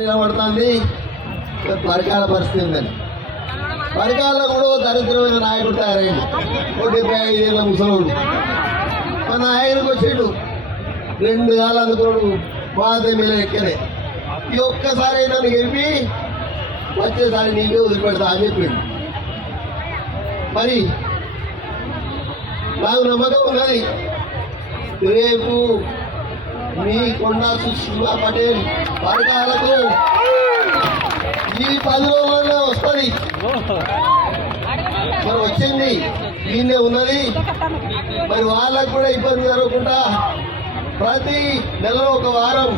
నిలబడుతుంది. పరికాల పరిస్థితి ఉందని పరికాలలో కూడా దరిద్రమైన నాయకుడు తయారైంది. 75 ఏళ్ళ ముసలోడు మన నాయకుడికి వచ్చిండు 2 కాలు అందుకోడు పాత మీద ఎక్కనే. ఈ ఒక్కసారి అయినా గెలిపి వచ్చేసారి నీకే వదిలిపెడతా అని చెప్పిండు. మరి నాకు నమ్మకం ఉన్నది రేపు మీ కొండా సుష్మా పటేల్ పరికాలకు ఈ 10 రోజుల్లో వస్తుంది. మరి వచ్చింది దీన్నే ఉన్నది. మరి వాళ్ళకు కూడా ఇబ్బంది జరగకుండా ప్రతి నెలలో ఒక వారం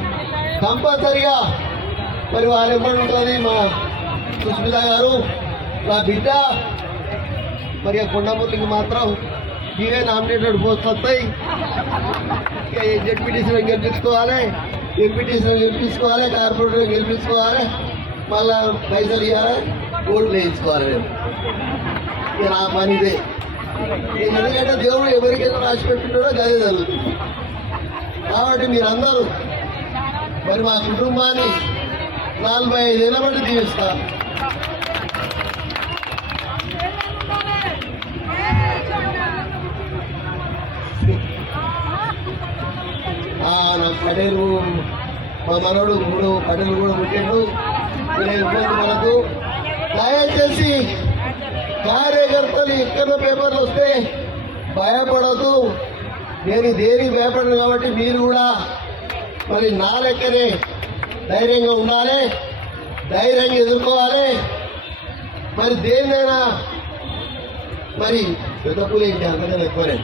కంపల్సరిగా మరి వారు ఎప్పుడు ఉంటుంది మా సుస్మిత గారు నా బిడ్డ. మరి ఆ కొండమూర్తికి మాత్రం ఇవే నామినేటెడ్ పోస్ట్ వస్తాయి. జడ్పీటీసీలో గెలిపించుకోవాలి, ఎంపీటీసీలో గెలిపించుకోవాలి, కార్పొరేటర్లో గెలిపించుకోవాలి, మళ్ళా పైసలు ఇవ్వాలి, ఓట్లు వేయించుకోవాలి. నా పనిదే. ఎందుకంటే దేవుడు ఎవరికైనా రాసి పెట్టుకుంటాడో గదే జరుగుతుంది. కాబట్టి మీరందరూ మరి మా కుటుంబాన్ని 45 ఏళ్ళ బట్టి జీవిస్తారు. నాకు పటేలు మా మనోడు 3 పటేలు కూడా పుట్టిండు. ఇబ్బంది మనకు దయచేసి కార్యకర్తలు ఎక్కడ పేపర్లు వస్తే భయపడదు. నేను దేనికి భయపడను కాబట్టి మీరు కూడా మరి నా లెక్కనే ధైర్యంగా ఉండాలి, ధైర్యంగా ఎదుర్కోవాలి. మరి దేన్నైనా మరి పెద్ద పూలు ఏంటి అంతనే ఎక్కువనే